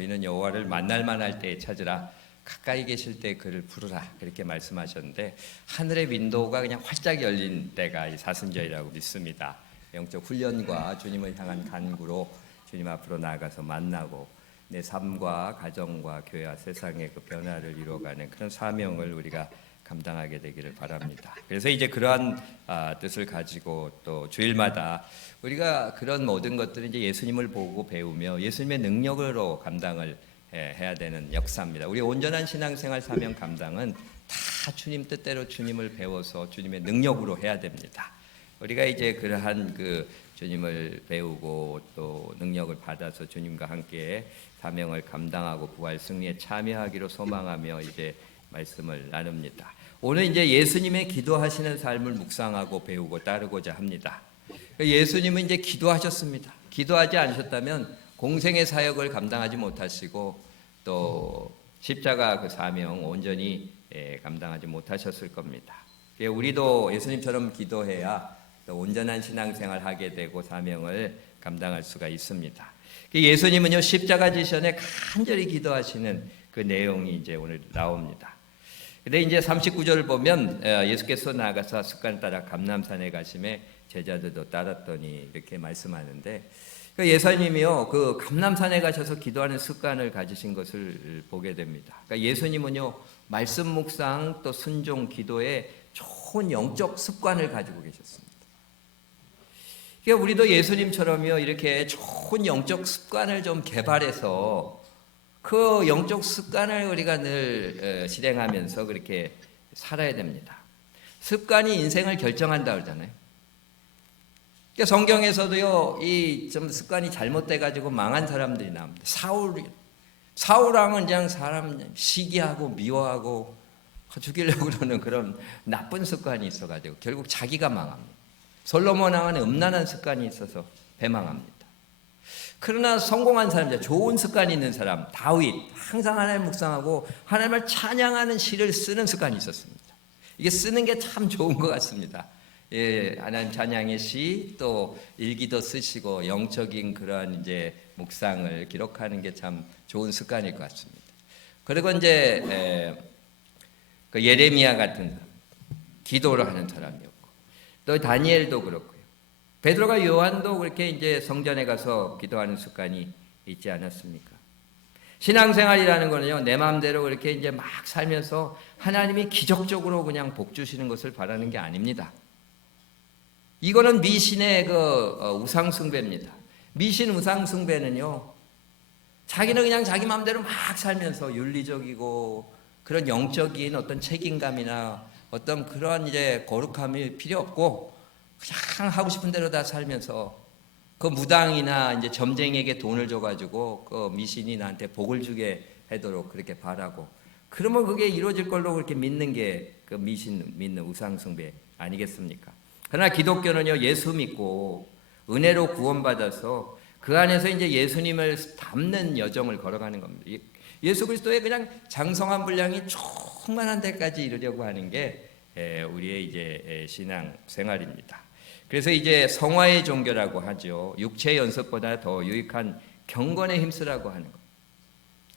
너희는 여호와를 만날 만할 때에 찾으라. 가까이 계실 때 그를 부르라. 그렇게 말씀하셨는데 하늘의 윈도우가 그냥 활짝 열린 때가 이 사순절이라고 믿습니다. 영적 훈련과 주님을 향한 간구로 주님 앞으로 나아가서 만나고 내 삶과 가정과 교회와 세상의 그 변화를 이루어가는 그런 사명을 우리가 감당하게 되기를 바랍니다. 그래서 이제 그러한 뜻을 가지고 또 주일마다 우리가 그런 모든 것들을 이제 예수님을 보고 배우며 예수님의 능력으로 감당을 해야 되는 역사입니다. 우리 온전한 신앙생활 사명 감당은 다 주님 뜻대로 주님을 배워서 주님의 능력으로 해야 됩니다. 우리가 이제 그러한 그 주님을 배우고 또 능력을 받아서 주님과 함께 사명을 감당하고 부활 승리에 참여하기로 소망하며 이제 말씀을 나눕니다. 오늘 이제 예수님의 기도하시는 삶을 묵상하고 배우고 따르고자 합니다. 예수님은 이제 기도하셨습니다. 기도하지 않으셨다면 공생의 사역을 감당하지 못하시고 또 십자가 그 사명 온전히 감당하지 못하셨을 겁니다. 우리도 예수님처럼 기도해야 또 온전한 신앙생활을 하게 되고 사명을 감당할 수가 있습니다. 예수님은요 십자가 지션에 간절히 기도하시는 그 내용이 이제 오늘 나옵니다. 근데 이제 39절을 보면 예수께서 나아가사 습관 따라 감람산에 가심에 제자들도 따랐더니 이렇게 말씀하는데 예수님이요 그 감람산에 가셔서 기도하는 습관을 가지신 것을 보게 됩니다. 그러니까 예수님은요 말씀 묵상 또 순종 기도에 좋은 영적 습관을 가지고 계셨습니다. 그러니까 우리도 예수님처럼요 이렇게 좋은 영적 습관을 좀 개발해서 그 영적 습관을 우리가 늘 실행하면서 그렇게 살아야 됩니다. 습관이 인생을 결정한다 그러잖아요. 그러니까 성경에서도요 이 좀 습관이 잘못돼 가지고 망한 사람들이 나옵니다. 사울왕은 그냥 사람 시기하고 미워하고 죽이려고 그러는 그런 나쁜 습관이 있어가지고 결국 자기가 망합니다. 솔로몬 왕은 음란한 습관이 있어서 배망합니다. 그러나 성공한 사람들, 좋은 습관이 있는 사람, 다윗 항상 하나님 묵상하고 하나님을 찬양하는 시를 쓰는 습관이 있었습니다. 이게 쓰는 게 참 좋은 것 같습니다. 예, 하나님 찬양의 시, 또 일기도 쓰시고 영적인 그러한 이제 묵상을 기록하는 게 참 좋은 습관일 것 같습니다. 그리고 이제 그 예레미야 같은 사람, 기도를 하는 사람이었고, 또 다니엘도 그렇고요. 베드로가 요한도 그렇게 이제 성전에 가서 기도하는 습관이 있지 않았습니까? 신앙생활이라는 거는요, 내 마음대로 그렇게 이제 막 살면서 하나님이 기적적으로 그냥 복 주시는 것을 바라는 게 아닙니다. 이거는 미신의 그 우상숭배입니다. 미신 우상숭배는요, 자기는 그냥 자기 마음대로 막 살면서 윤리적이고 그런 영적인 어떤 책임감이나 어떤 그런 이제 거룩함이 필요 없고 그냥 하고 싶은 대로 다 살면서 그 무당이나 이제 점쟁이에게 돈을 줘가지고 그 미신이 나한테 복을 주게 하도록 그렇게 바라고 그러면 그게 이루어질 걸로 그렇게 믿는 게 그 미신 믿는 우상숭배 아니겠습니까? 그러나 기독교는요 예수 믿고 은혜로 구원받아서 그 안에서 이제 예수님을 닮는 여정을 걸어가는 겁니다. 예수 그리스도의 그냥 장성한 분량이 충만한 데까지 이르려고 하는 게 우리의 이제 신앙 생활입니다. 그래서 이제 성화의 종교라고 하죠. 육체 연습보다 더 유익한 경건에 힘쓰라고 하는 것.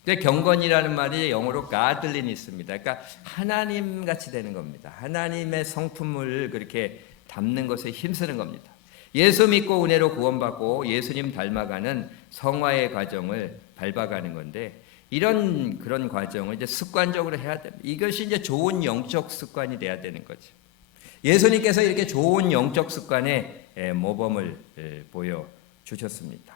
근데 경건이라는 말이 영어로 godliness입니다. 그러니까 하나님 같이 되는 겁니다. 하나님의 성품을 그렇게 담는 것에 힘쓰는 겁니다. 예수 믿고 은혜로 구원받고 예수님 닮아가는 성화의 과정을 밟아가는 건데 이런 그런 과정을 이제 습관적으로 해야 됩니다. 이것이 이제 좋은 영적 습관이 돼야 되는 거죠. 예수님께서 이렇게 좋은 영적 습관의 모범을 보여 주셨습니다.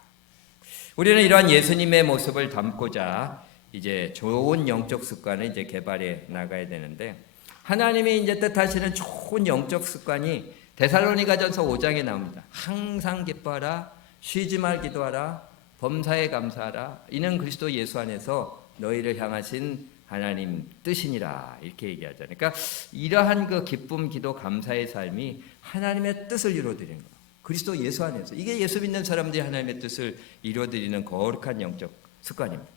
우리는 이러한 예수님의 모습을 담고자 이제 좋은 영적 습관을 이제 개발해 나가야 되는데 하나님이 이제 뜻하시는 좋은 영적 습관이 데살로니가전서 5장에 나옵니다. 항상 기뻐하라, 쉬지 말 기도하라, 범사에 감사하라. 이는 그리스도 예수 안에서 너희를 향하신 하나님 뜻이니라 이렇게 얘기하잖아요. 그러니까 이러한 그 기쁨, 기도, 감사의 삶이 하나님의 뜻을 이루어드리는 거예요. 그리스도 예수 안에서 이게 예수 믿는 사람들이 하나님의 뜻을 이루어드리는 거룩한 영적 습관입니다.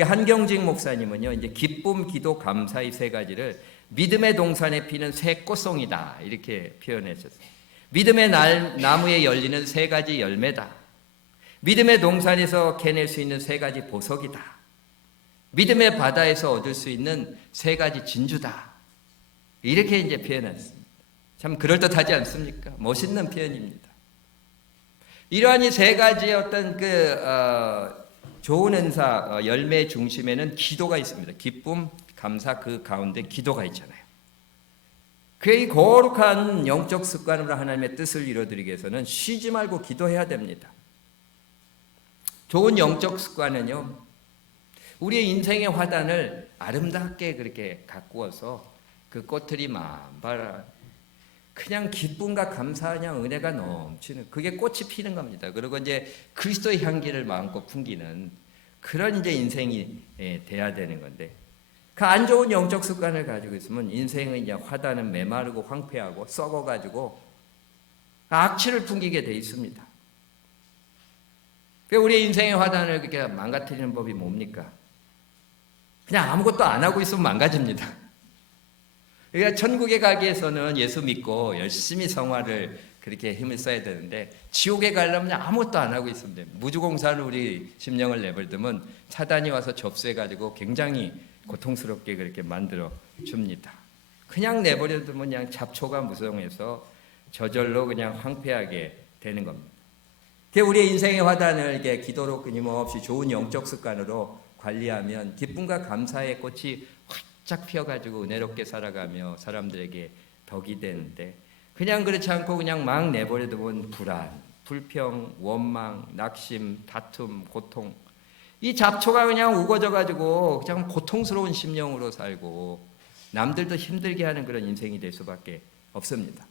한경직 목사님은요, 이제 기쁨, 기도, 감사의 세 가지를 믿음의 동산에 피는 새 꽃송이다 이렇게 표현하셨어요. 믿음의 나무에 열리는 세 가지 열매다. 믿음의 동산에서 캐낼 수 있는 3가지 보석이다. 믿음의 바다에서 얻을 수 있는 3가지 진주다. 이렇게 이제 표현했습니다. 참 그럴듯하지 않습니까? 멋있는 표현입니다. 이러한 이 3가지의 어떤 좋은 은사, 열매 중심에는 기도가 있습니다. 기쁨, 감사, 그 가운데 기도가 있잖아요. 그의 거룩한 영적 습관으로 하나님의 뜻을 이루어드리기 위해서는 쉬지 말고 기도해야 됩니다. 좋은 영적 습관은요, 우리의 인생의 화단을 아름답게 그렇게 가꾸어서 그 꽃들이 만발한 그냥 기쁨과 감사, 그냥 은혜가 넘치는 그게 꽃이 피는 겁니다. 그리고 이제 그리스도의 향기를 마음껏 풍기는 그런 이제 인생이 돼야 되는 건데, 그 안 좋은 영적 습관을 가지고 있으면 인생의 이제 화단은 메마르고 황폐하고 썩어가지고 악취를 풍기게 돼 있습니다. 우리 인생의 화단을 그렇게 망가뜨리는 법이 뭡니까? 그냥 아무것도 안 하고 있으면 망가집니다. 그러니까 천국에 가기 위해서는 예수 믿고 열심히 성화를 그렇게 힘을 써야 되는데, 지옥에 가려면 아무것도 안 하고 있으면 됩니다. 무주공사를 우리 심령을 내버려두면 사단이 와서 접수해가지고 굉장히 고통스럽게 그렇게 만들어 줍니다. 그냥 내버려두면 그냥 잡초가 무성해서 저절로 그냥 황폐하게 되는 겁니다. 우리의 인생의 화단을 이렇게 기도로 끊임없이 좋은 영적 습관으로 관리하면 기쁨과 감사의 꽃이 활짝 피어가지고 은혜롭게 살아가며 사람들에게 덕이 되는데, 그냥 그렇지 않고 그냥 막 내버려두면 불안, 불평, 원망, 낙심, 다툼, 고통, 이 잡초가 그냥 우거져가지고 그냥 고통스러운 심령으로 살고 남들도 힘들게 하는 그런 인생이 될 수밖에 없습니다.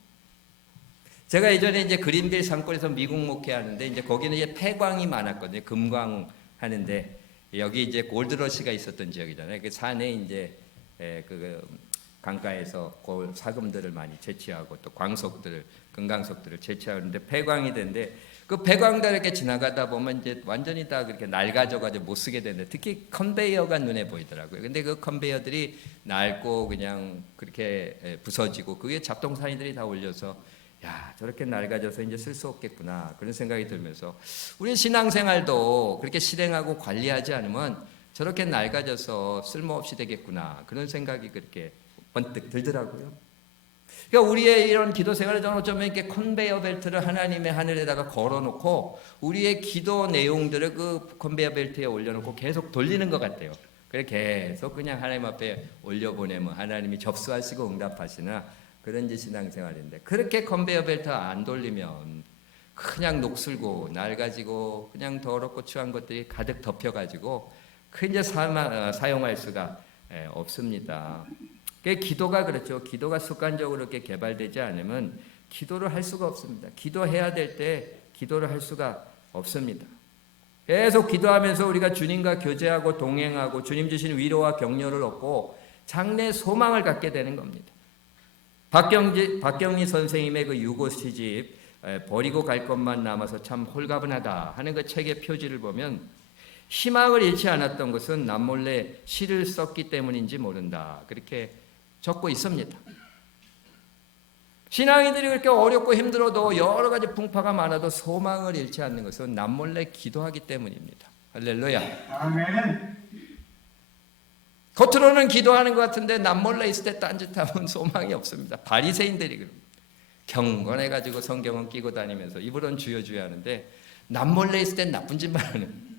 제가 예전에 이제 그린빌 산골에서 미국 목회하는데, 이제 거기는 이제 폐광이 많았거든요. 금광 하는데, 여기 이제 골드러시가 있었던 지역이잖아요. 그 산에 이제 그 강가에서 골 사금들을 많이 채취하고 또 광석들을, 금강석들을 채취하는데 폐광이 되는데, 그 폐광들 이렇게 지나가다 보면 이제 완전히 다 그렇게 낡아져가지고 못 쓰게 되는데, 특히 컨베이어가 눈에 보이더라고요. 근데 그 컨베이어들이 낡고 그냥 그렇게 부서지고, 그게 잡동사니들이 다 올려서 야, 저렇게 낡아져서 이제 쓸 수 없겠구나, 그런 생각이 들면서 우리 신앙생활도 그렇게 실행하고 관리하지 않으면 저렇게 낡아져서 쓸모없이 되겠구나, 그런 생각이 그렇게 번뜩 들더라고요. 그러니까 우리의 이런 기도 생활을 저는 어쩌면 이렇게 컨베이어 벨트를 하나님의 하늘에다가 걸어놓고 우리의 기도 내용들을 그 컨베이어 벨트에 올려놓고 계속 돌리는 것 같아요. 그래 계속 그냥 하나님 앞에 올려보내면 하나님이 접수하시고 응답하시나, 그런 이제 신앙생활인데, 그렇게 컨베이어 벨트 안 돌리면 그냥 녹슬고 낡아지고 그냥 더럽고 추한 것들이 가득 덮여가지고 그 이제 사용할 수가 없습니다. 기도가 그렇죠. 기도가 습관적으로 이렇게 개발되지 않으면 기도를 할 수가 없습니다. 기도해야 될 때 기도를 할 수가 없습니다. 계속 기도하면서 우리가 주님과 교제하고 동행하고 주님 주신 위로와 격려를 얻고 장래 소망을 갖게 되는 겁니다. 박경리 선생님의 그 유고 시집 버리고 갈 것만 남아서 참 홀가분하다 하는 그 책의 표지를 보면, 희망을 잃지 않았던 것은 남몰래 시를 썼기 때문인지 모른다, 그렇게 적고 있습니다. 신앙인들이 그렇게 어렵고 힘들어도 여러 가지 풍파가 많아도 소망을 잃지 않는 것은 남몰래 기도하기 때문입니다. 할렐루야. 아멘. 겉으로는 기도하는 것 같은데 남몰래 있을 때 딴짓하면 소망이 없습니다. 바리새인들이 그럽니다. 경건해가지고 성경은 끼고 다니면서 입으로는 주여 주여 하는데 남몰래 있을 땐 나쁜 짓만 하는,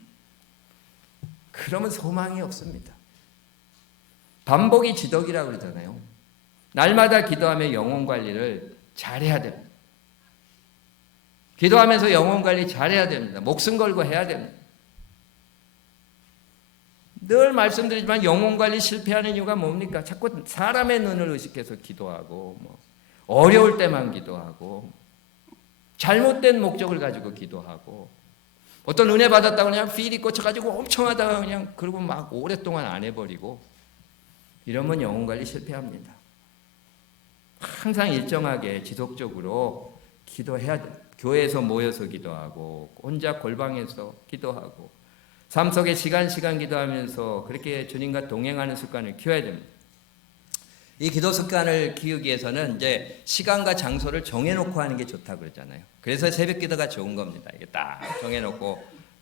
그러면 소망이 없습니다. 반복이 지덕이라고 그러잖아요. 날마다 기도하며 영혼 관리를 잘해야 됩니다. 기도하면서 영혼 관리 잘해야 됩니다. 목숨 걸고 해야 됩니다. 늘 말씀드리지만 영혼 관리 실패하는 이유가 뭡니까? 자꾸 사람의 눈을 의식해서 기도하고, 어려울 때만 기도하고, 잘못된 목적을 가지고 기도하고, 어떤 은혜 받았다고 그냥 필이 꽂혀가지고 엄청 하다가 그냥, 그리고 막 오랫동안 안 해버리고, 이러면 영혼 관리 실패합니다. 항상 일정하게 지속적으로 기도해야 돼요. 교회에서 모여서 기도하고, 혼자 골방에서 기도하고, 삶 속에 시간 기도하면서 그렇게 주님과 동행하는 습관을 키워야 됩니다. 이 기도 습관을 키우기 위해서는 이제 시간과 장소를 정해놓고 하는 게 좋다고 그러잖아요. 그래서 새벽 기도가 좋은 겁니다. 이게 딱 정해놓고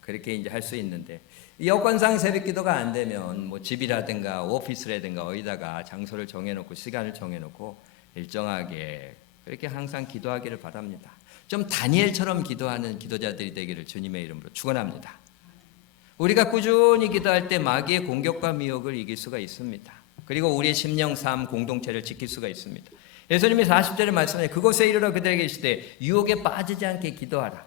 그렇게 이제 할 수 있는데 여건상 새벽 기도가 안 되면 뭐 집이라든가 오피스라든가 어디다가 장소를 정해놓고 시간을 정해놓고 일정하게 그렇게 항상 기도하기를 바랍니다. 좀 다니엘처럼 기도하는 기도자들이 되기를 주님의 이름으로 축원합니다. 우리가 꾸준히 기도할 때 마귀의 공격과 미혹을 이길 수가 있습니다. 그리고 우리의 심령 삶 공동체를 지킬 수가 있습니다. 예수님이 40절에 말씀하신 그곳에 이르러 그들에게 이르시되 유혹에 빠지지 않게 기도하라.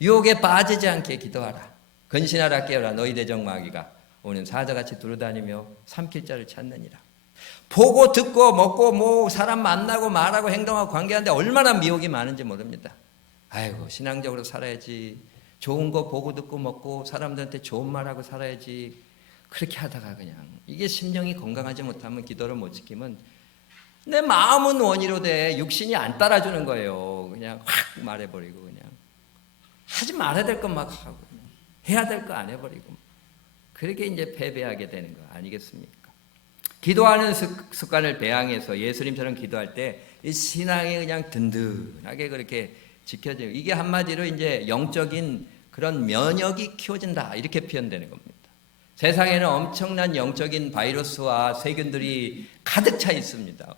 유혹에 빠지지 않게 기도하라. 근신하라 깨어라 너희 대적 마귀가 오는 사자같이 두루다니며 삼킬 자를 찾느니라. 보고 듣고 먹고 뭐 사람 만나고 말하고 행동하고 관계하는데 얼마나 미혹이 많은지 모릅니다. 아이고 신앙적으로 살아야지. 좋은 거 보고 듣고 먹고 사람들한테 좋은 말하고 살아야지. 그렇게 하다가 그냥 이게 심령이 건강하지 못하면 기도를 못 지키면 내 마음은 원이로 돼 육신이 안 따라주는 거예요. 그냥 확 말해버리고 그냥 하지 말아야 될 것 막 하고 해야 될 거 안 해버리고 그렇게 이제 패배하게 되는 거 아니겠습니까? 기도하는 습관을 배양해서 예수님처럼 기도할 때 이 신앙이 그냥 든든하게 그렇게 지켜져요. 이게 한마디로 이제 영적인 그런 면역이 키워진다 이렇게 표현되는 겁니다. 세상에는 엄청난 영적인 바이러스와 세균들이 가득 차 있습니다.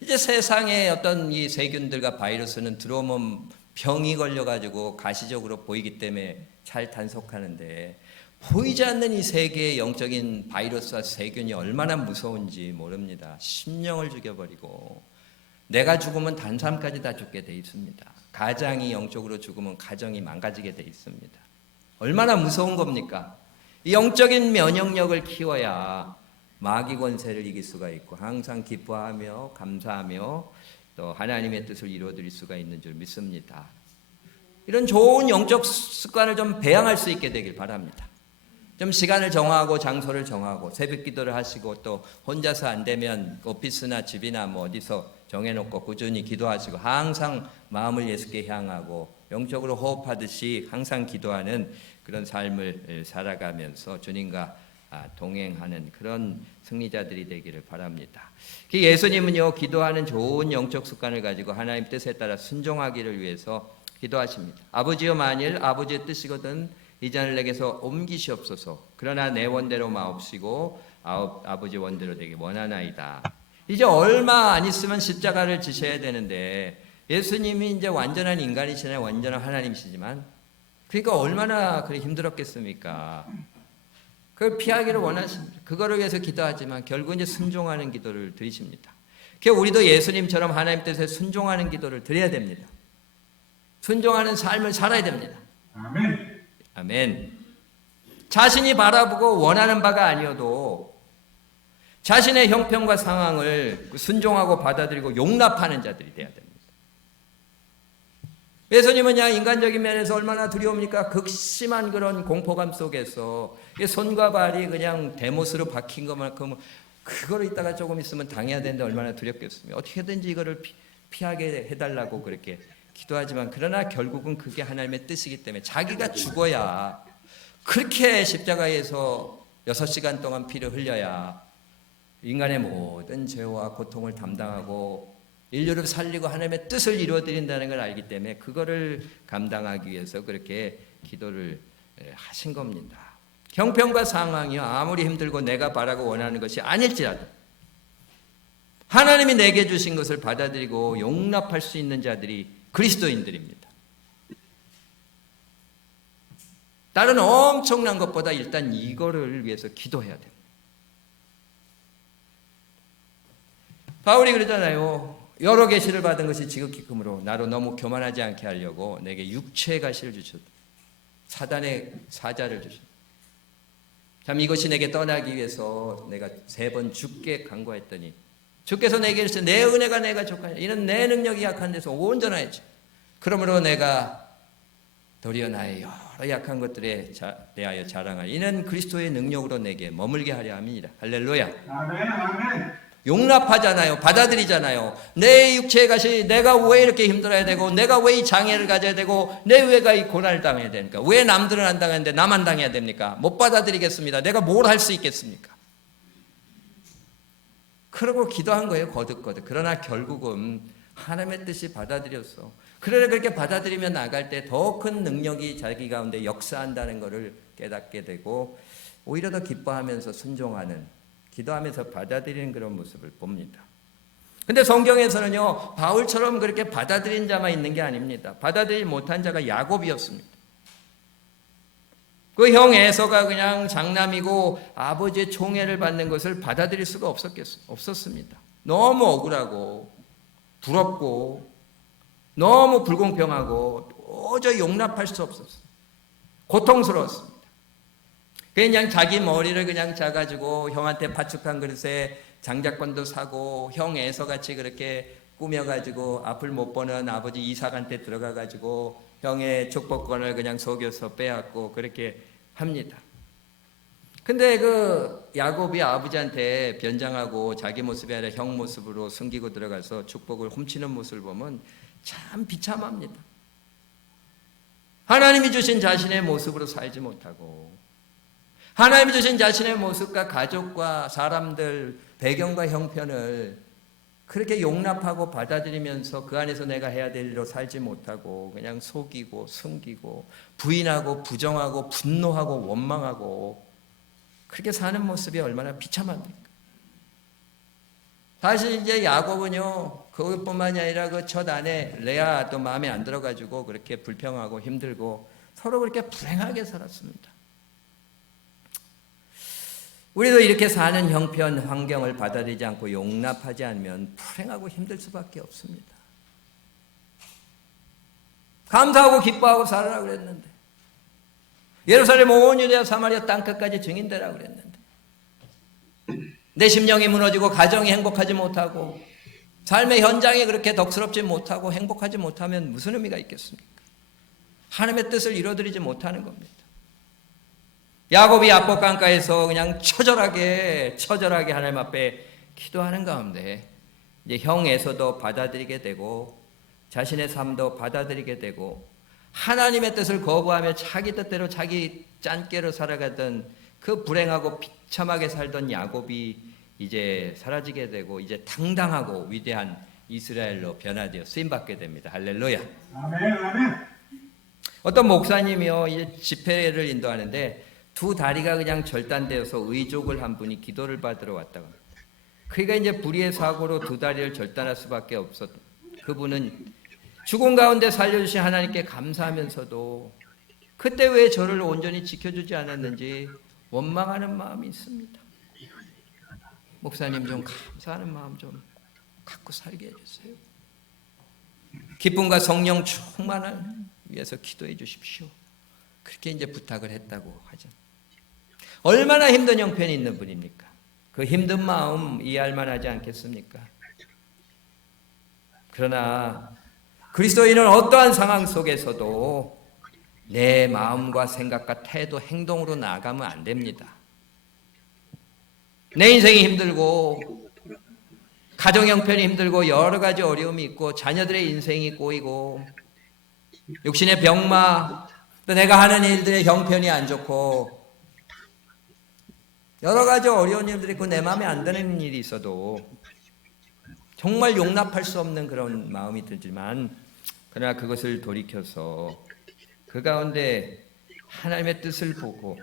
이제 세상에 어떤 이 세균들과 바이러스는 들어오면 병이 걸려가지고 가시적으로 보이기 때문에 잘 단속하는데 보이지 않는 이 세계의 영적인 바이러스와 세균이 얼마나 무서운지 모릅니다. 심령을 죽여버리고 내가 죽으면 단삼까지 다 죽게 돼 있습니다. 가장이 영적으로 죽으면 가정이 망가지게 돼 있습니다. 얼마나 무서운 겁니까? 이 영적인 면역력을 키워야 마귀 권세를 이길 수가 있고 항상 기뻐하며 감사하며 또 하나님의 뜻을 이루어드릴 수가 있는 줄 믿습니다. 이런 좋은 영적 습관을 좀 배양할 수 있게 되길 바랍니다. 좀 시간을 정하고 장소를 정하고 새벽 기도를 하시고 또 혼자서 안 되면 오피스나 집이나 뭐 어디서 정해놓고 꾸준히 기도하시고 항상 마음을 예수께 향하고 영적으로 호흡하듯이 항상 기도하는 그런 삶을 살아가면서 주님과 동행하는 그런 승리자들이 되기를 바랍니다. 예수님은요 기도하는 좋은 영적 습관을 가지고 하나님 뜻에 따라 순종하기를 위해서 기도하십니다. 아버지여 만일 아버지의 뜻이거든 이 잔을 내게서 옮기시옵소서. 그러나 내 원대로 마옵시고 아버지 원대로 되기 원하나이다. 이제 얼마 안 있으면 십자가를 지셔야 되는데 예수님이 이제 완전한 인간이시나 완전한 하나님이시지만 그러니까 얼마나 그렇게 힘들었겠습니까? 그걸 피하기를 원하십니다. 그거를 위해서 기도하지만 결국 이제 순종하는 기도를 드리십니다. 그래서 우리도 예수님처럼 하나님 뜻에 순종하는 기도를 드려야 됩니다. 순종하는 삶을 살아야 됩니다. 아멘. 아멘. 자신이 바라보고 원하는 바가 아니어도 자신의 형편과 상황을 순종하고 받아들이고 용납하는 자들이 되어야 됩니다. 예수님은 그냥 인간적인 면에서 얼마나 두려웁니까? 극심한 그런 공포감 속에서 손과 발이 그냥 대못으로 박힌 것만큼 그거를 있다가 조금 있으면 당해야 되는데 얼마나 두렵겠습니까? 어떻게든지 이거를 피하게 해달라고 그렇게 기도하지만 그러나 결국은 그게 하나님의 뜻이기 때문에 자기가 죽어야 그렇게 십자가에서 6시간 동안 피를 흘려야 인간의 모든 죄와 고통을 담당하고 인류를 살리고 하나님의 뜻을 이루어드린다는 걸 알기 때문에 그거를 감당하기 위해서 그렇게 기도를 하신 겁니다. 형편과 상황이 아무리 힘들고 내가 바라고 원하는 것이 아닐지라도 하나님이 내게 주신 것을 받아들이고 용납할 수 있는 자들이 그리스도인들입니다. 다른 엄청난 것보다 일단 이거를 위해서 기도해야 됩니다. 바울이 그러잖아요. 여러 계시를 받은 것이 지극히 크므로 나로 너무 교만하지 않게 하려고 내게 육체의 가시를 주셨다. 사단의 사자를 주셨다. 참 이것이 내게 떠나기 위해서 내가 3번 주께 간구했더니 주께서 내게 이르시되 내 은혜가 내가 족하냐. 이는 내 능력이 약한 데서 온전하였지. 그러므로 내가 도리어 나의 여러 약한 것들에 대하여 자랑하여 이는 그리스도의 능력으로 내게 머물게 하려 함이니라. 할렐루야. 아멘. 아멘. 용납하잖아요. 받아들이잖아요. 내 육체의 가시 내가 왜 이렇게 힘들어야 되고 내가 왜 이 장애를 가져야 되고 내 왜가 이 고난을 당해야 됩니까? 왜 남들은 안 당하는데 나만 당해야 됩니까? 못 받아들이겠습니다. 내가 뭘 할 수 있겠습니까? 그러고 기도한 거예요. 거듭거듭. 그러나 결국은 하나님의 뜻이 받아들였어. 그러나 그렇게 받아들이며 나갈 때 더 큰 능력이 자기 가운데 역사한다는 것을 깨닫게 되고 오히려 더 기뻐하면서 순종하는, 기도하면서 받아들이는 그런 모습을 봅니다. 근데 성경에서는요, 바울처럼 그렇게 받아들인 자만 있는 게 아닙니다. 받아들이지 못한 자가 야곱이었습니다. 그 형 에서가 그냥 장남이고 아버지의 총애를 받는 것을 받아들일 수가 없었습니다. 너무 억울하고 부럽고 너무 불공평하고 도저히 용납할 수 없었어요. 고통스러웠습니다. 그냥 자기 머리를 그냥 짜가지고 형한테 파축한 그릇에 장작권도 사고 형 에서같이 그렇게 꾸며가지고 앞을 못 보는 아버지 이삭한테 들어가가지고 형의 축복권을 그냥 속여서 빼앗고 그렇게 합니다. 근데 그 야곱이 아버지한테 변장하고 자기 모습이 아니라 형 모습으로 숨기고 들어가서 축복을 훔치는 모습을 보면 참 비참합니다. 하나님이 주신 자신의 모습으로 살지 못하고 하나님이 주신 자신의 모습과 가족과 사람들, 배경과 형편을 그렇게 용납하고 받아들이면서 그 안에서 내가 해야 될 일로 살지 못하고 그냥 속이고 숨기고 부인하고 부정하고 분노하고 원망하고 그렇게 사는 모습이 얼마나 비참합니까? 사실 이제 야곱은요, 그것뿐만이 아니라 그 첫 아내 레아도 마음에 안 들어가지고 그렇게 불평하고 힘들고 서로 그렇게 불행하게 살았습니다. 우리도 이렇게 사는 형편, 환경을 받아들이지 않고 용납하지 않으면 불행하고 힘들 수밖에 없습니다. 감사하고 기뻐하고 살으라고 그랬는데, 예루살렘 온 유대와 사마리아 땅끝까지 증인되라고 그랬는데, 내 심령이 무너지고 가정이 행복하지 못하고 삶의 현장이 그렇게 덕스럽지 못하고 행복하지 못하면 무슨 의미가 있겠습니까? 하나님의 뜻을 이루어드리지 못하는 겁니다. 야곱이 압곡강가에서 그냥 처절하게 하나님 앞에 기도하는 가운데 이제 형 에서도 받아들이게 되고 자신의 삶도 받아들이게 되고 하나님의 뜻을 거부하며 자기 뜻대로 자기 짠깨로 살아가던 그 불행하고 비참하게 살던 야곱이 이제 사라지게 되고 이제 당당하고 위대한 이스라엘로 변화되어 쓰임받게 됩니다. 할렐루야. 아멘, 아멘. 어떤 목사님이요, 이제 집회를 인도하는데 두 다리가 그냥 절단되어서 의족을 한 분이 기도를 받으러 왔다고 합니다. 그러니까 이제 불의의 사고로 두 다리를 절단할 수밖에 없었. 그분은 죽은 가운데 살려주신 하나님께 감사하면서도 그때 왜 저를 온전히 지켜주지 않았는지 원망하는 마음이 있습니다. 목사님 좀 감사하는 마음 좀 갖고 살게 해주세요. 기쁨과 성령 충만을 위해서 기도해 주십시오. 그렇게 이제 부탁을 했다고 하죠. 얼마나 힘든 형편이 있는 분입니까? 그 힘든 마음 이해할 만하지 않겠습니까? 그러나 그리스도인은 어떠한 상황 속에서도 내 마음과 생각과 태도, 행동으로 나아가면 안 됩니다. 내 인생이 힘들고 가정 형편이 힘들고 여러 가지 어려움이 있고 자녀들의 인생이 꼬이고 육신의 병마, 또 내가 하는 일들의 형편이 안 좋고 여러 가지 어려운 일들이 있고 내 마음에 안 드는 일이 있어도 정말 용납할 수 없는 그런 마음이 들지만 그러나 그것을 돌이켜서 그 가운데 하나님의 뜻을 보고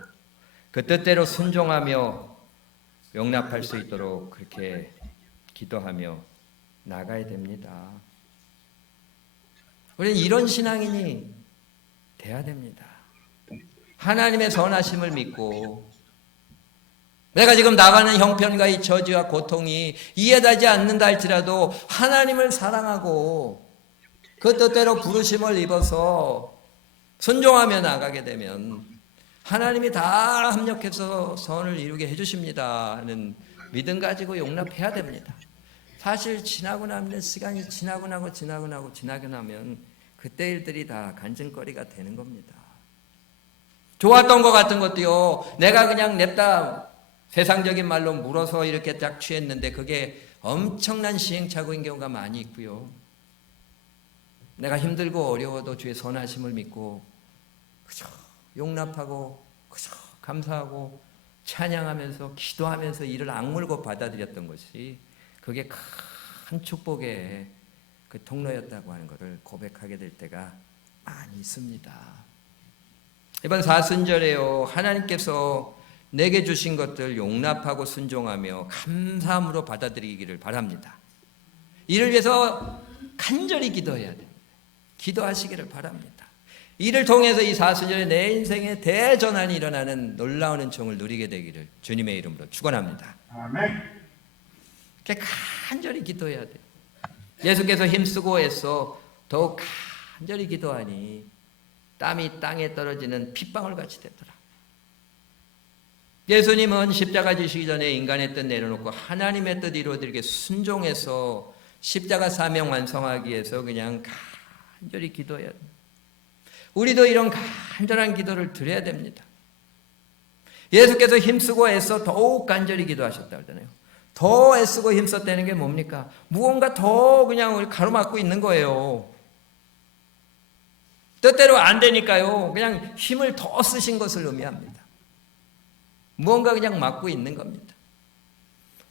그 뜻대로 순종하며 용납할 수 있도록 그렇게 기도하며 나가야 됩니다. 우리는 이런 신앙인이 돼야 됩니다. 하나님의 선하심을 믿고 내가 지금 나가는 형편과 이 저주와 고통이 이해되지 않는다 할지라도 하나님을 사랑하고 그 뜻대로 부르심을 입어서 순종하며 나가게 되면 하나님이 다 합력해서 선을 이루게 해주십니다 하는 믿음 가지고 용납해야 됩니다. 사실 지나고 나면 시간이 지나고 나면 그때 일들이 다 간증거리가 되는 겁니다. 좋았던 것 같은 것도요, 내가 그냥 냅다 세상적인 말로 물어서 이렇게 딱 취했는데 그게 엄청난 시행착오인 경우가 많이 있고요. 내가 힘들고 어려워도 주의 선하심을 믿고 그저 용납하고 그저 감사하고 찬양하면서 기도하면서 이를 악물고 받아들였던 것이 그게 큰 축복의 그 통로였다고 하는 것을 고백하게 될 때가 많이 있습니다. 이번 사순절에요, 하나님께서 내게 주신 것들 용납하고 순종하며 감사함으로 받아들이기를 바랍니다. 이를 위해서 간절히 기도해야 됩니다. 기도하시기를 바랍니다. 이를 통해서 이 사순절에 내 인생에 대전환이 일어나는 놀라운 은총을 누리게 되기를 주님의 이름으로 축원합니다. 아멘. 간절히 기도해야 돼요. 예수께서 힘쓰고 애써 더욱 간절히 기도하니 땀이 땅에 떨어지는 핏방울 같이 되더라. 예수님은 십자가 지시기 전에 인간의 뜻 내려놓고 하나님의 뜻 이루어지게 순종해서 십자가 사명 완성하기 위해서 그냥 간절히 기도해야 돼요. 우리도 이런 간절한 기도를 드려야 됩니다. 예수께서 힘쓰고 애써 더욱 간절히 기도하셨다고 하잖아요. 더 애쓰고 힘썼다는 게 뭡니까? 무언가 더 그냥 우리 가로막고 있는 거예요. 뜻대로 안 되니까요. 그냥 힘을 더 쓰신 것을 의미합니다. 무언가 그냥 막고 있는 겁니다.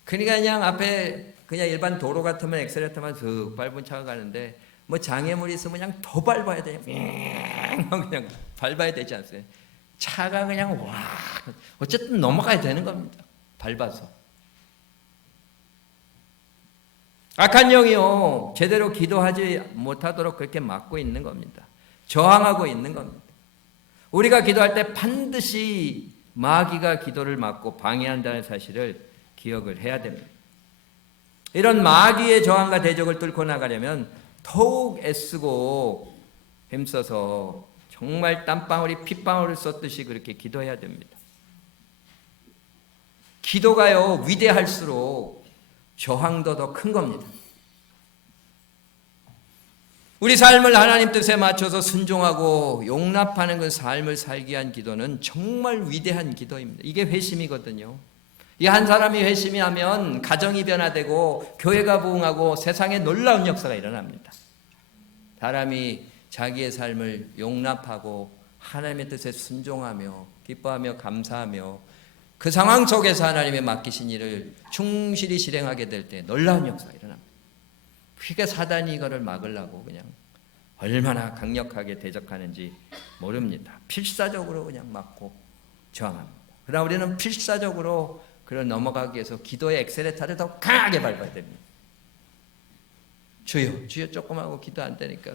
그러니까 그냥 앞에 그냥 일반 도로 같으면 엑셀레터만 슥 밟은 차가 가는데 뭐 장애물이 있으면 그냥 더 밟아야 돼요. 그냥 밟아야 되지 않습니까? 차가 그냥 와 어쨌든 넘어가야 되는 겁니다. 밟아서. 악한 영이요 제대로 기도하지 못하도록 그렇게 막고 있는 겁니다. 저항하고 있는 겁니다. 우리가 기도할 때 반드시 마귀가 기도를 막고 방해한다는 사실을 기억을 해야 됩니다. 이런 마귀의 저항과 대적을 뚫고 나가려면 더욱 애쓰고 힘써서 정말 땀방울이 핏방울을 쏟듯이 그렇게 기도해야 됩니다. 기도가요 위대할수록 저항도 더 큰 겁니다. 우리 삶을 하나님 뜻에 맞춰서 순종하고 용납하는 그 삶을 살기 위한 기도는 정말 위대한 기도입니다. 이게 회심이거든요. 이 한 사람이 회심이 하면 가정이 변화되고 교회가 부흥하고 세상에 놀라운 역사가 일어납니다. 사람이 자기의 삶을 용납하고 하나님의 뜻에 순종하며 기뻐하며 감사하며 그 상황 속에서 하나님의 맡기신 일을 충실히 실행하게 될 때 놀라운 역사가 일어납니다. 그러니까 사단이 이거를 막으려고 그냥 얼마나 강력하게 대적하는지 모릅니다. 필사적으로 그냥 막고 저항합니다. 그러나 우리는 필사적으로 그걸 넘어가기 위해서 기도의 엑셀레터를 더 강하게 밟아야 됩니다. 주여 조금 하고 기도 안 되니까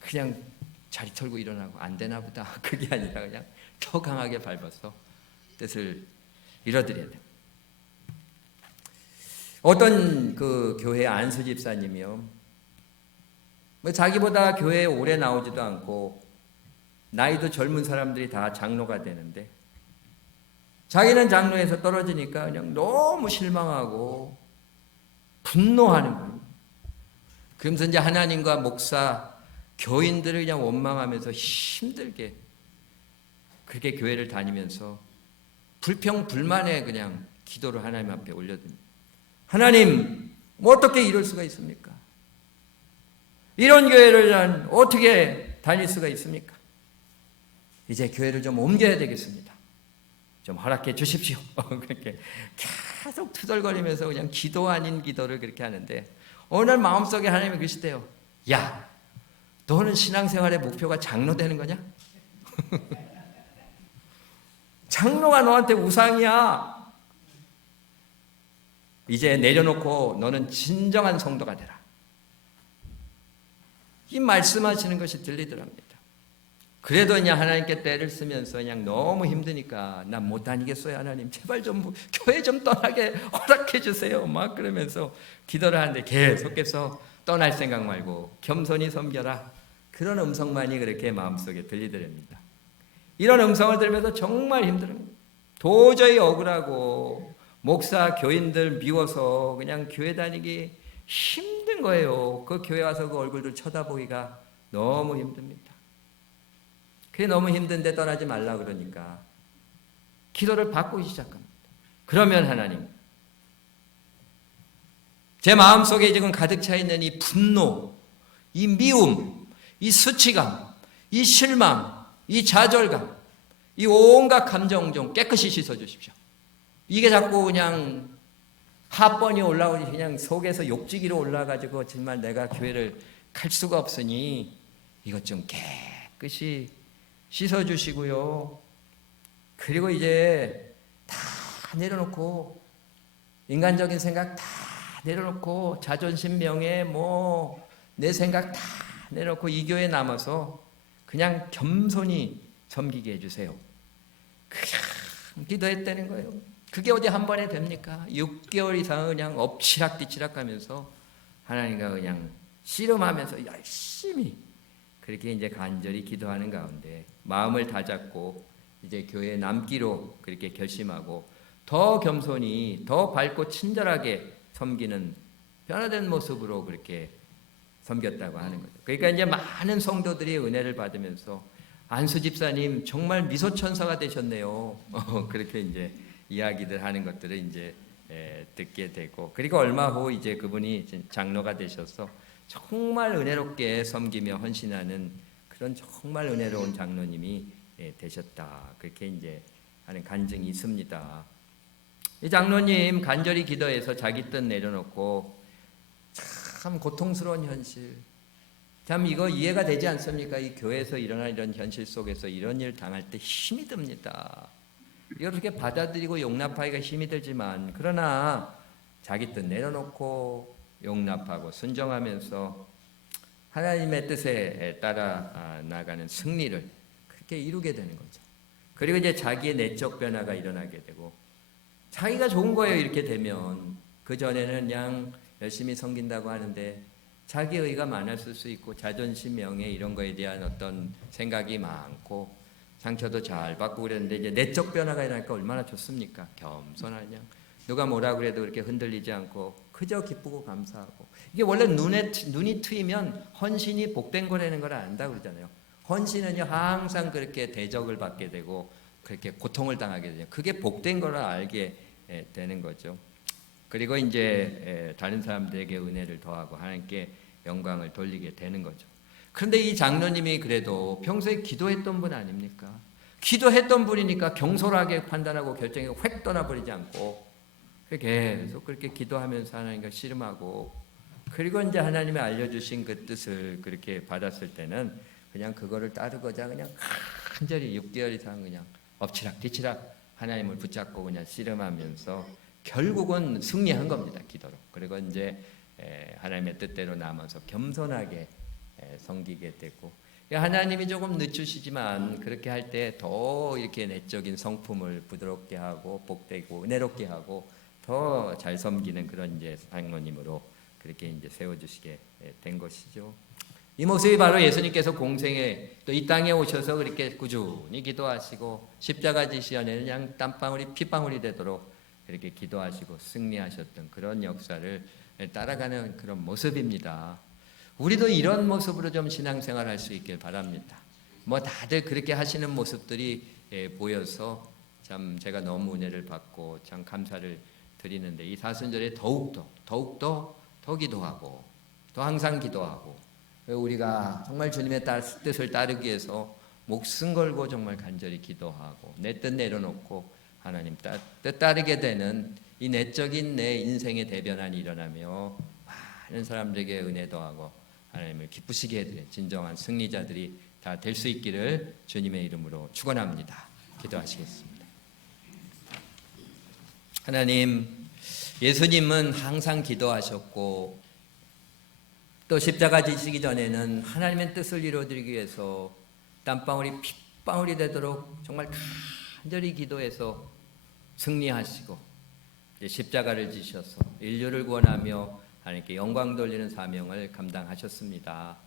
그냥 자리 털고 일어나고 안 되나 보다. 그게 아니라 그냥 더 강하게 밟아서 뜻을 이뤄드려야 됩니다. 어떤 그 교회 안수 집사님이요, 뭐 자기보다 교회에 오래 나오지도 않고 나이도 젊은 사람들이 다 장로가 되는데 자기는 장로에서 떨어지니까 그냥 너무 실망하고 분노하는 거예요. 그러면서 이제 하나님과 목사, 교인들을 그냥 원망하면서 힘들게 그렇게 교회를 다니면서 불평불만에 그냥 기도를 하나님 앞에 올려듭니다. 하나님, 뭐 어떻게 이럴 수가 있습니까? 이런 교회를 난 어떻게 다닐 수가 있습니까? 이제 교회를 좀 옮겨야 되겠습니다. 좀 허락해 주십시오. 그렇게 계속 투덜거리면서 그냥 기도 아닌 기도를 그렇게 하는데 어느 날 마음속에 하나님이 그러시대요. 야, 너는 신앙생활의 목표가 장로 되는 거냐? 장로가 너한테 우상이야. 이제 내려놓고 너는 진정한 성도가 되라. 이 말씀하시는 것이 들리더랍니다. 그래도 그냥 하나님께 때를 쓰면서 그냥 너무 힘드니까 난 못 다니겠어요. 하나님 제발 좀 교회 좀 떠나게 허락해 주세요. 막 그러면서 기도를 하는데 계속해서 떠날 생각 말고 겸손히 섬겨라. 그런 음성만이 그렇게 마음속에 들리더랍니다. 이런 음성을 들으면서 정말 힘들어요. 도저히 억울하고 목사, 교인들 미워서 그냥 교회 다니기 힘든 거예요. 그 교회 와서 그 얼굴들 쳐다보기가 너무 힘듭니다. 그게 너무 힘든데 떠나지 말라 그러니까 기도를 바꾸기 시작합니다. 그러면 하나님, 제 마음속에 지금 가득 차 있는 이 분노, 이 미움, 이 수치감, 이 실망, 이 좌절감, 이 온갖 감정 좀 깨끗이 씻어주십시오. 이게 자꾸 그냥 하번이 올라오니 그냥 속에서 욕지기로 올라가지고 정말 내가 교회를 갈 수가 없으니 이것 좀 깨끗이 씻어주시고요. 그리고 이제 다 내려놓고 인간적인 생각 다 내려놓고 자존심 명예 뭐 내 생각 다 내려놓고 이 교회에 남아서 그냥 겸손히 섬기게 해주세요. 그냥 기도했다는 거예요. 그게 어디 한 번에 됩니까? 6개월 이상 그냥 엎치락뒤치락 하면서 하나님과 그냥 씨름하면서 열심히 그렇게 이제 간절히 기도하는 가운데 마음을 다잡고 이제 교회에 남기로 그렇게 결심하고 더 겸손히 더 밝고 친절하게 섬기는 변화된 모습으로 그렇게 섬겼다고 하는 거죠. 그러니까 이제 많은 성도들이 은혜를 받으면서 안수 집사님 정말 미소천사가 되셨네요. 그렇게 이제 이야기들 하는 것들을 이제 듣게 되고 그리고 얼마 후 이제 그분이 장로가 되셔서 정말 은혜롭게 섬기며 헌신하는 그런 정말 은혜로운 장로님이 되셨다. 그렇게 이제 하는 간증이 있습니다. 이 장로님 간절히 기도해서 자기 뜻 내려놓고 참 고통스러운 현실, 참 이거 이해가 되지 않습니까? 이 교회에서 일어나는 이런 현실 속에서 이런 일 당할 때 힘이 듭니다. 이걸 그렇게 받아들이고 용납하기가 힘이 들지만 그러나 자기 뜻 내려놓고 용납하고 순종하면서 하나님의 뜻에 따라 나가는 승리를 그렇게 이루게 되는 거죠. 그리고 이제 자기의 내적 변화가 일어나게 되고 자기가 좋은 거예요. 이렇게 되면 그 전에는 그냥 열심히 섬긴다고 하는데 자기 의가 많았을 수 있고 자존심 명예 이런 거에 대한 어떤 생각이 많고 상처도 잘 받고 그랬는데 이제 내적 변화가 일어나니까 얼마나 좋습니까? 겸손하냐. 누가 뭐라 그래도 그렇게 흔들리지 않고 그저 기쁘고 감사하고. 이게 원래 눈이 트이면 헌신이 복된 거라는 걸 안다고 그러잖아요. 헌신은요 항상 그렇게 대적을 받게 되고 그렇게 고통을 당하게 되죠. 그게 복된 거를 알게 되는 거죠. 그리고 이제 다른 사람들에게 은혜를 더하고 하나님께 영광을 돌리게 되는 거죠. 그런데 이 장로님이 그래도 평소에 기도했던 분 아닙니까? 기도했던 분이니까 경솔하게 판단하고 결정이 획 떠나버리지 않고 계속 그렇게 기도하면서 하나님과 씨름하고 그리고 이제 하나님이 알려주신 그 뜻을 그렇게 받았을 때는 그냥 그거를 따르고자 그냥 간절히 6개월 이상 그냥 엎치락뒤치락 하나님을 붙잡고 그냥 씨름하면서 결국은 승리한 겁니다. 기도로. 그리고 이제 하나님의 뜻대로 남아서 겸손하게 섬기게 되고 하나님이 조금 늦추시지만 그렇게 할 때 더 이렇게 내적인 성품을 부드럽게 하고 복되고 은혜롭게 하고 더 잘 섬기는 그런 이제 장로님으로 그렇게 이제 세워주시게 된 것이죠. 이 모습이 바로 예수님께서 공생에 또 이 땅에 오셔서 그렇게 꾸준히 기도하시고 십자가 지시연에는 그냥 땀방울이 핏방울이 되도록 이렇게 기도하시고 승리하셨던 그런 역사를 따라가는 그런 모습입니다. 우리도 이런 모습으로 좀 신앙생활 할 수 있길 바랍니다. 뭐 다들 그렇게 하시는 모습들이 보여서 참 제가 너무 은혜를 받고 참 감사를 드리는데 이 사순절에 더욱더 더 기도하고 더 항상 기도하고 우리가 정말 주님의 뜻을 따르기 위해서 목숨 걸고 정말 간절히 기도하고 내 뜻 내려놓고 하나님 뜻 따르게 되는 이 내적인 내 인생의 대변환이 일어나며 많은 사람들에게 은혜 더하고 하나님을 기쁘시게 해드린 진정한 승리자들이 다 될 수 있기를 주님의 이름으로 축원합니다. 기도하시겠습니다. 하나님, 예수님은 항상 기도하셨고 또 십자가 지시기 전에는 하나님의 뜻을 이루어드리기 위해서 땀방울이 핏방울이 되도록 정말 간절히 기도해서 승리하시고 이제 십자가를 지셔서 인류를 구원하며 하나님께 영광 돌리는 사명을 감당하셨습니다.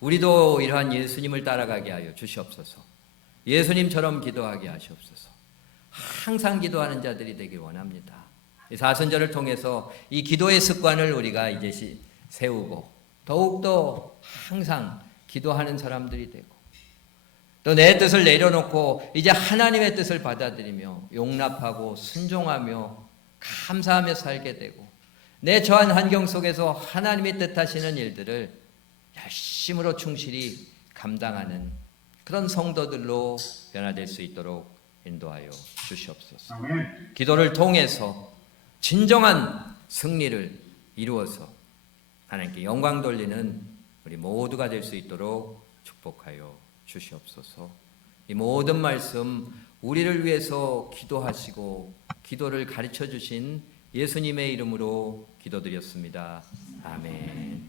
우리도 이러한 예수님을 따라가게 하여 주시옵소서. 예수님처럼 기도하게 하시옵소서. 항상 기도하는 자들이 되길 원합니다. 이 사순절을 통해서 이 기도의 습관을 우리가 이제 세우고 더욱더 항상 기도하는 사람들이 되고 또 내 뜻을 내려놓고 이제 하나님의 뜻을 받아들이며 용납하고 순종하며 감사하며 살게 되고 내 저한 환경 속에서 하나님이 뜻하시는 일들을 열심으로 충실히 감당하는 그런 성도들로 변화될 수 있도록 인도하여 주시옵소서. 아멘. 기도를 통해서 진정한 승리를 이루어서 하나님께 영광 돌리는 우리 모두가 될 수 있도록 축복하여 주시옵소서. 이 모든 말씀 우리를 위해서 기도하시고 기도를 가르쳐 주신 예수님의 이름으로 기도드렸습니다. 아멘.